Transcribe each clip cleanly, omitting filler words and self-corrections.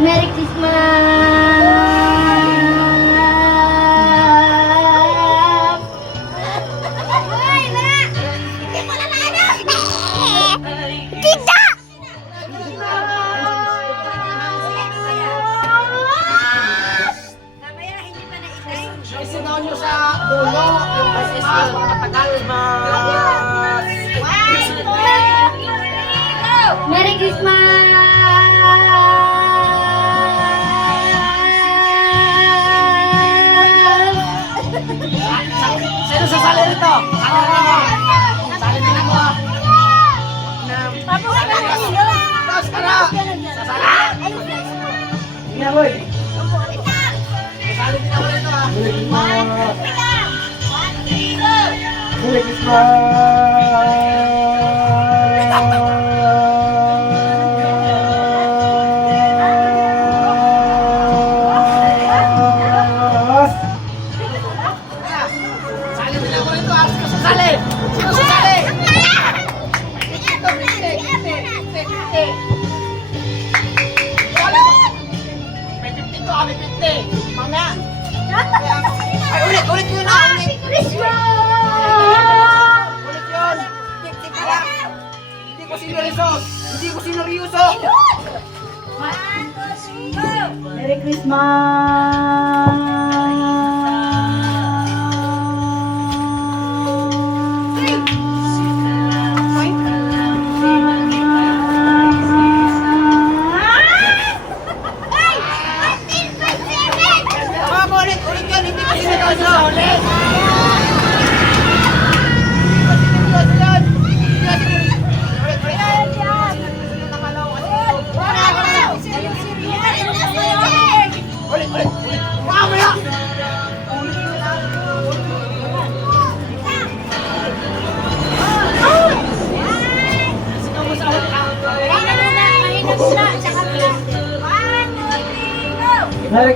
Merry Christmas! Tita! Isinaw nyo sa dulo yung Christmas, mga katagal. Merry Christmas! Sino sasali rito? Sali nila mo. Taas ka na! Sasali! Ina boy! Sasali nila mo rito ha! Merry Sali nila mo rito ha! Sino sasali? Sino sasali? May 50 to, may 50. Mamaya. Ay, ulit yun na. Happy Christmas! Ulit yun. 50 pala. Hindi ko sineryoso. Merry Christmas! Mama, ulit yun. Hindi ko sineryoso. Ulit. Ulit. Mamaya. Merry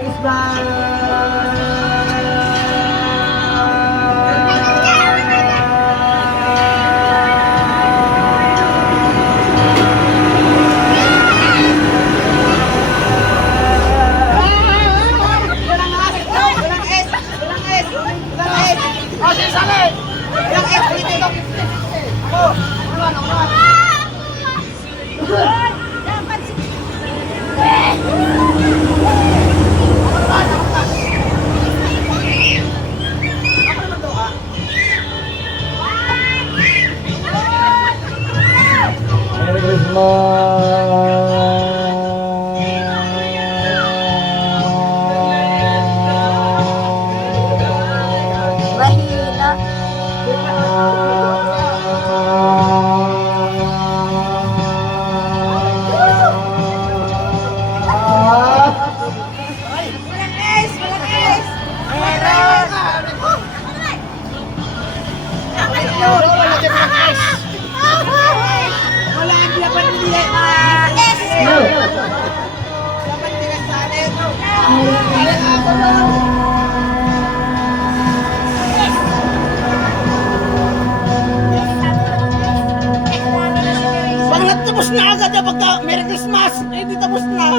Bakit tapos na agad na pagka Merry Christmas? Eh, di tapos na.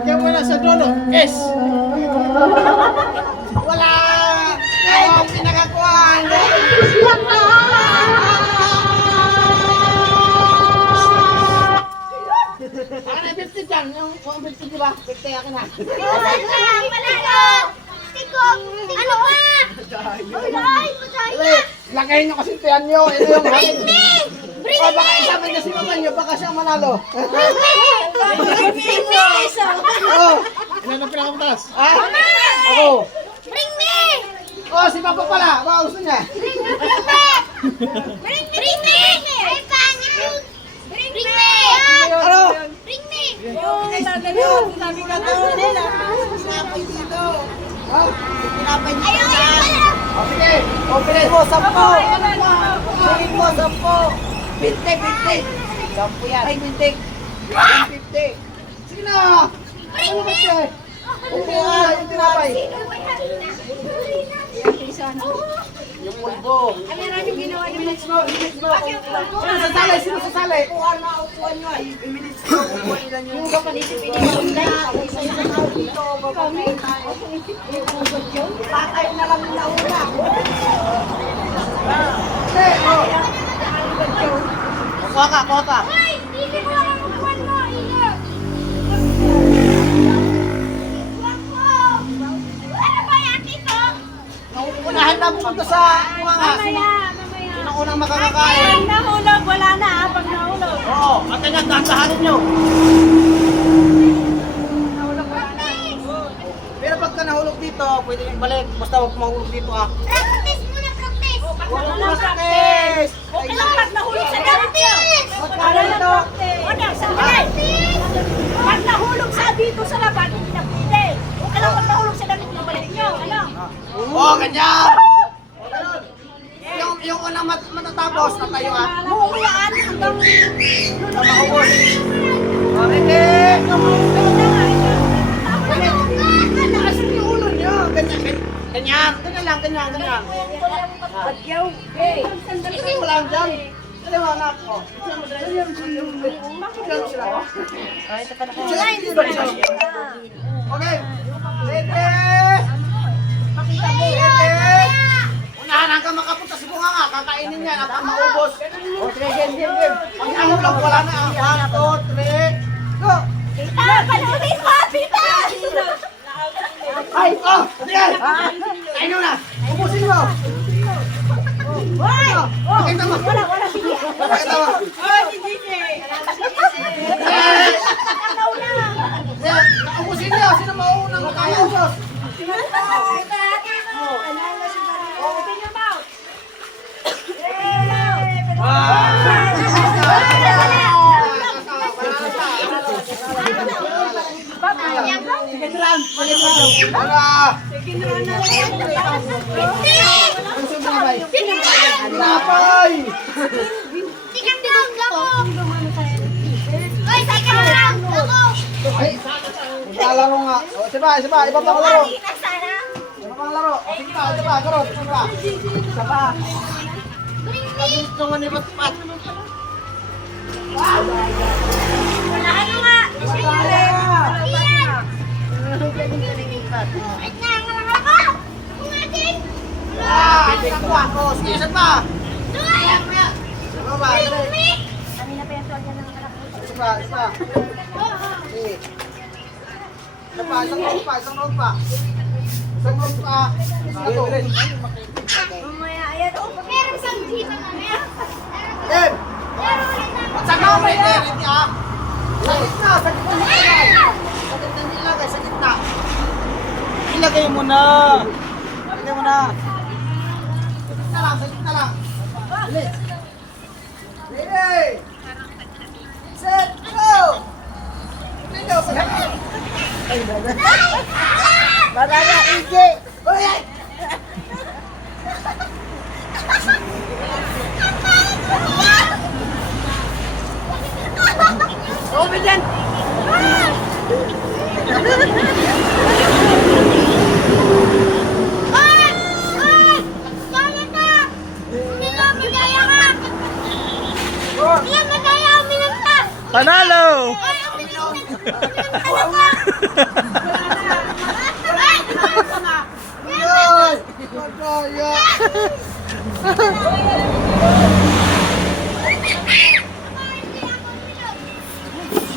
Lagyan mo na sa dulo. Yes. Wala. Ayaw pinakakuhan. Saan ay 50 dyan? Yung 50 diba? 50 akin na. Ano ba? Lagayin nyo kasi tiyan nyo. Ito yung Bring me! Bring Oh, baka me! isama niya si mama niyo, baka siya manalo. Bring me! Bring me! Oh, Ilan ang pinakamataas? ah? Ako. Bring me! Oh, si Papa pala. Baka gusto niya. Bring me! Ay, pangit! Bring me! Ano? Bring me! Sabi ka to. Sinapay dito. Ha? Sinapay dito. Ayaw yan pala! Oh, sige. Open mo, 10. Open mo, 10. 50. 10 yan. Ay, 50. 50. Sige na. Ano ba siya? Hindi nga, yung tinapay. Yung pulbo. Ano namin ginawa ni I-minutes mo. Sino sasali? Sino sasali? Upuan na upuan nyo ay. I-minutes mo. Upuan nila nyo. Yung ba panisipin yung isa-isa na dito, bababay tayo. Tatay na lang yung nauna. Kuha ka, kuha ka. Hoy, hindi mo lang ang upuan mo. Iyo. Upuan ko. Ano ba yan dito? Unahan na pumunta sa kumangas. Sino unang makakakain? Nahulog, wala na pag nahulog. Oo, at kanya, dahan-dahanin nyo. Pero pagka nahulog dito, pwede yung balik. Basta huwag mahulog dito ah. Practice muna, practice. Huwag mo practice. Okay lang pag nahulog sa gamit nyo. Ano dito? Wala, sandali. Pag nahulog sa dito sa laban, hindi na pwede. Okay lang pag nahulog sa damit nyo, balik nyo. Ano? Oo, ganyan. O, ganun. Yung unang matatapos, natayo ah. Muuyaan hanggang Sa maubos. O, ready? Taas yung ulo nyo. Ganyan, ganyan. Ganyan lang, ganyan, ganyan. Bagyaw. Okay. Sige mo lang dyan. Dalawa na ako. Bakit lang sila ako? Okay. Ready? Ready? Unahan hanggang makapunta sa bunga nga. Kakainin yan. Ang maubos. O, sige, game. Pag nahulog, wala na. 1, 2, 3. Go! Tita, panunin mo, tita. Ay! Oh! Yan! Kainin mo na! Ubusin mo! Hoy! Pakita mo! Wala, sige. Pakita mo! Hoy, sige. Yes! Ikaw na. Yan! Ubusin niyo! Sino mauunang makakaubos? Open your mouth. Lapay! Tikang lang, lako. Hoy, tikang lang, lako. Ay! Maglalaro nga. O, isa pa. Iba pang laro. Halika sana. Iba pang laro. O, sige pa. Karot. Isa pa. Bring me. Gusto nga ni Batpat. Wala ano nga. Iyan. Wait na, nga lang ako. Kung atin. Nakuha ko. Sige, isa pa. Doy. Isa pa. Bring me. Isa pa. Sige. Isa pa. Isang round pa. Isang round pa. Ito. Mamaya, ayan. Meron siyang dito mamaya. Game! Meron ulit na. At saka may ready ah. Sa gitna nilagay. Sa gitna nilagay, sa gitna. Ilagay mo na. Sa gitna lang. Bilis. Ready. Set, go! Baraya, Ije! Hoy! Open yan. Panalo! Hoy! Baraya!